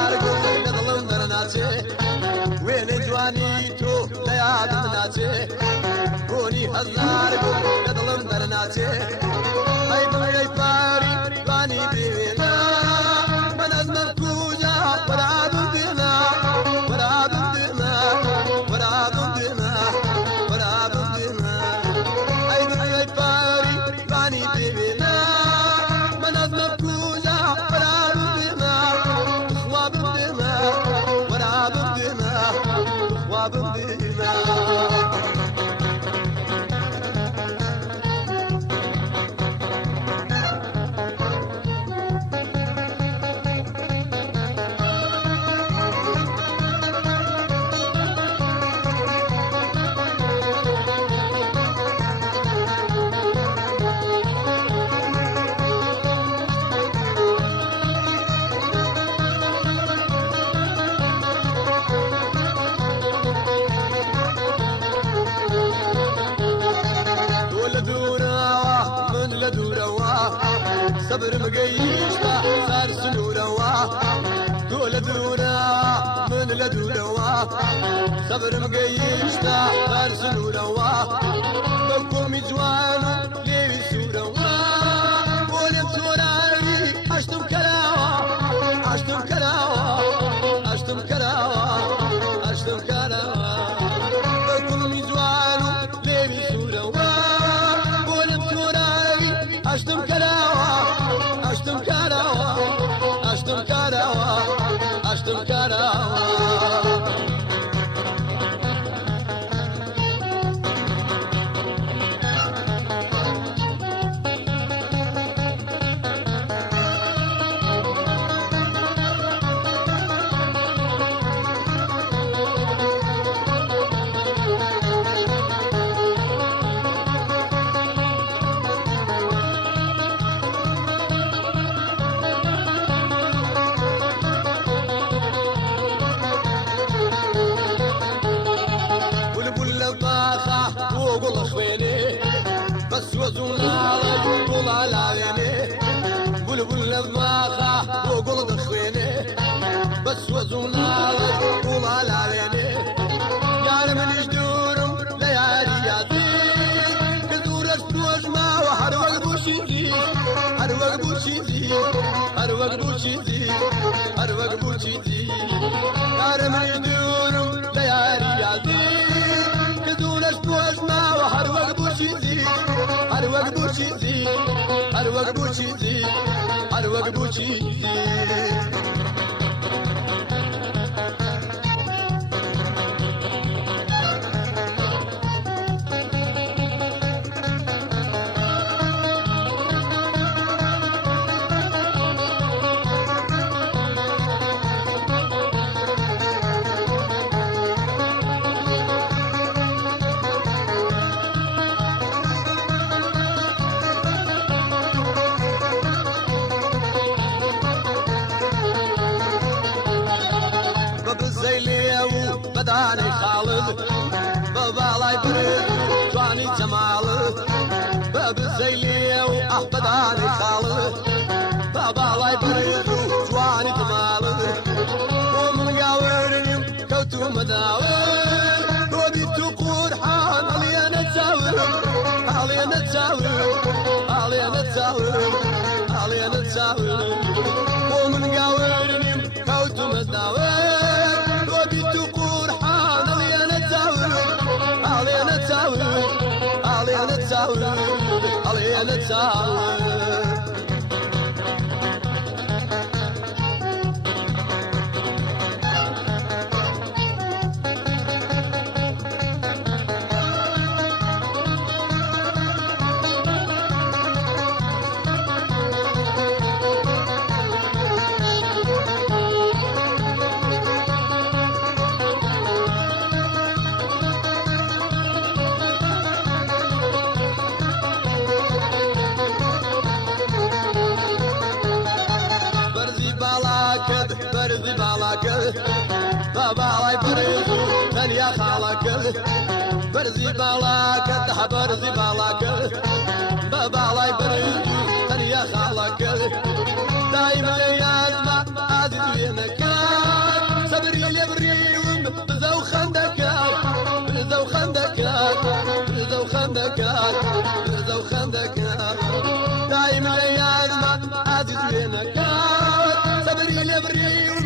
هزار قول لظلم درناتي وين جوانيتو لياد مناتي بوني هزار قول لظلم درناتي هاي بغي فاري باني بينا من أزمن كوجا وراب بينا وراب بينا وراب بينا وراب بينا هاي بغي فاري باني بينا من أزمن كوجا وراب بينا خواب بينا وراب بينا خواب بينا صبر مقيشتا صار سنوروا دول دورا من لدوروا صبر مقيشتا صار سنوروا بقوم جوان لي سوروا ولم توراني عشتم كراوا عشتم كراوا عشتم كراوا عشتم كراوا بقوم جوان لي سوروا ولم توراني عشتم كراوا عشتم كراوا عشتم كراوا عشتم كراوا وقول خويني بس وزونا طول على عيني بلبل الضاخة وقول خويني بس وزونا طول على عيني يا من يجدورم ليالي ياسين كدور اسبوع ما وحروق بوشيزي حروق بوشيزي حروق بوشيزي حروق بوشيزي يا من يجدورم ليالي ياسين هر وقت بوشيزي هر وقت بوشيزي هر وقت بوشيزي بداني خالد بابا الله يبرد جواني جمال باب الزيلية بداني خالد بابا الله يبرد جواني جمال ومن قاورني كوتو مداور وبي تقول حان علي انا تساور علي انا تساور علي انا تساور علي انا تساور ومن قاورني كوتو مداور علينا تساوي برزي بالاك بابا الله يبرز ثانية خالك برزي بالاك ده برزي بالاك بابا الله يبرز ثانية خالك دايما يا زما عزيز وينك صبري لبريم بزو خندكات بزو خندكات بزو خندكات بزو خندكات دايما يا ما عزيز وينك صبري لبريم